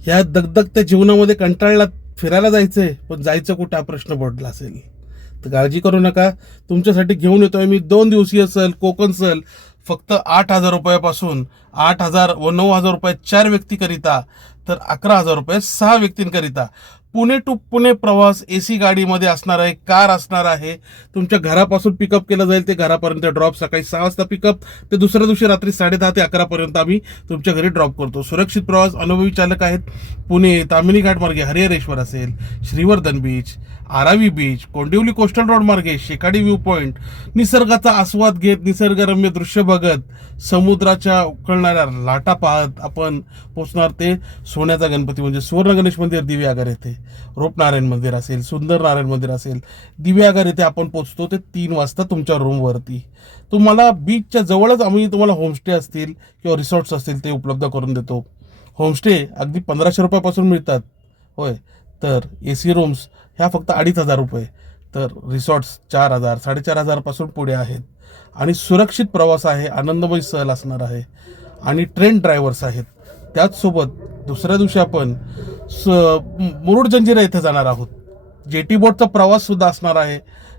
ह्या दगदगत्या जीवनामध्ये कंटाळला, फिरायला जायचंय पण जायचं कुठं हा प्रश्न पडला असेल तर काळजी करू नका. तुमच्यासाठी घेऊन येतोय मी 2 दिवसीय सहल, कोकण सहल. फक्त 8,000 रुपयापासून 8,000 व 9,000 रुपये 4 व्यक्तीकरिता, तर 11,000 रुपये 6 व्यक्तींकरिता. पुणे टू पुणे प्रवास AC गाडीमध्ये असणार आहे, कार असणार आहे. तुमच्या घरापासून पिकअप केलं जाईल ते घरापर्यंत ड्रॉप. सकाळी 6 वाजता पिकअप ते दुसऱ्या दिवशी रात्री 10:30 ते 11 पर्यंत आम्ही तुमच्या घरी ड्रॉप करतो. सुरक्षित प्रवास, अनुभवी चालक आहेत. पुणे तामिनी घाट मार्गे हरिहरेश्वर असेल, Shrivardhan beach, Aravi beach, Kondivali coastal road मार्गे शेकाडी व्ह्यू पॉइंट, निसर्गाचा आस्वाद घेत, निसर्गरम्य दृश्य बघत, समुद्राच्या उकळणाऱ्या लाटा पाहत आपण पोचणार ते सोन्याचा गणपती म्हणजे सुवर्ण गणेश मंदिर दिव्यागर येथे. रूपनारायण मंदिर असेल, सुंदर नारायण मंदिर असेल, दिव्यागर येथे आपण पोचतो ते 3 वाजता तुमच्या रूमवरती. तुम्हाला बीचच्या जवळच आम्ही तुम्हाला होमस्टे असतील किंवा रिसॉर्ट्स असतील ते उपलब्ध करून देतो. होमस्टे अगदी 1,500 रुपयापासून मिळतात. होय, तर AC रूम्स ह्या फक्त 2,500 रुपये, तर रिसॉर्ट्स 4,000 4,500 पासून पुढे आहेत. आणि सुरक्षित प्रवास आहे, आनंदमय सहल असणार आहे आणि ट्रेन ड्रायव्हर्स आहेत. त्याचसोबत दुसऱ्या दिवशी आपण मुरुड जंजिरा येथे जाणार आहोत. जेटी बोटचा प्रवास सुद्धा असणार आहे.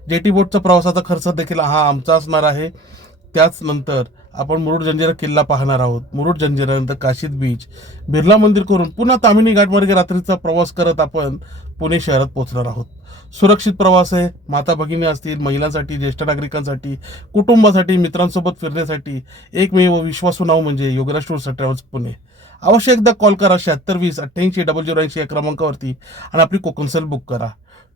जेटी बोटचा प्रवासाचा खर्च देखील हा आमचा असणार आहे. त्याच नंतर आपण मुरुड जंजिरा किल्ला पाहणार आहोत. मुरुड जंजिरानंतर काशीद बीच, बिर्ला मंदिर करून पुन्हा तामिनी घाटमार्गे रात्रीचा प्रवास करत आपण पुणे शहरात पोहोचणार आहोत. सुरक्षित प्रवास आहे. माता भगिनी असतील, महिलांसाठी, ज्येष्ठ नागरिकांसाठी, कुटुंबासाठी, मित्रांसोबत फिरण्यासाठी एकमेव विश्वासू नाव म्हणजे Yograj tours and travels Pune. अवश्य एकदा कॉल करा 7620 88 0080 या क्रमांकावरती आणि आपली कोकण सहल बुक करा.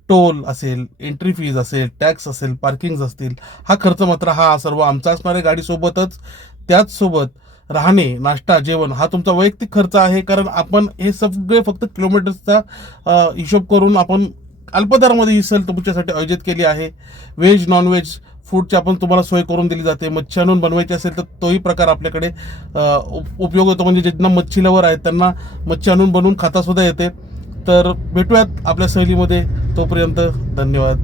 टोल असेल, एंट्री फीज असेल, टॅक्स असेल, पार्किंग असतील, हा खर्च मात्र हा सर्व आमचा असणार आहे गाडीसोबतच. त्याचसोबत राहणे, नाश्ता, जेवण हा तुमचा वैयक्तिक खर्च आहे. कारण आपण हे सगळे फक्त किलोमीटर्सचा हिशोब करून आपण अल्पदरामध्ये ही सहल तुमच्यासाठी आयोजित केली आहे. व्हेज नॉन व्हेज फूडची आपण तुम्हाला सोय करून दिली जाते. मच्छी आणून बनवायची असेल तर तोही प्रकार आपल्याकडे उपयोग होतो. म्हणजे ज्यांना मच्छी लवर आहेत त्यांना मच्छी आणून बनवून खाता सुद्धा येते. तर भेटूयात आपल्या सहलीमध्ये. तोपर्यंत धन्यवाद.